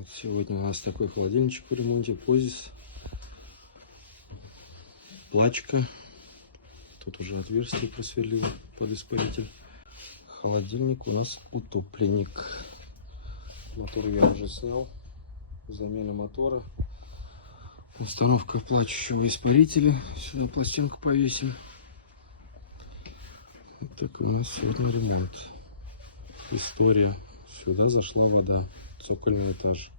Вот сегодня у нас такой холодильничек в ремонте, Позис, плачка. Тут уже отверстие просверлили под испаритель. Холодильник у нас утопленник. Мотор я уже снял. Замена мотора. Установка плачущего испарителя. Сюда пластинку повесим. Вот такой у нас сегодня ремонт. История. Сюда зашла вода. Цокольный этаж.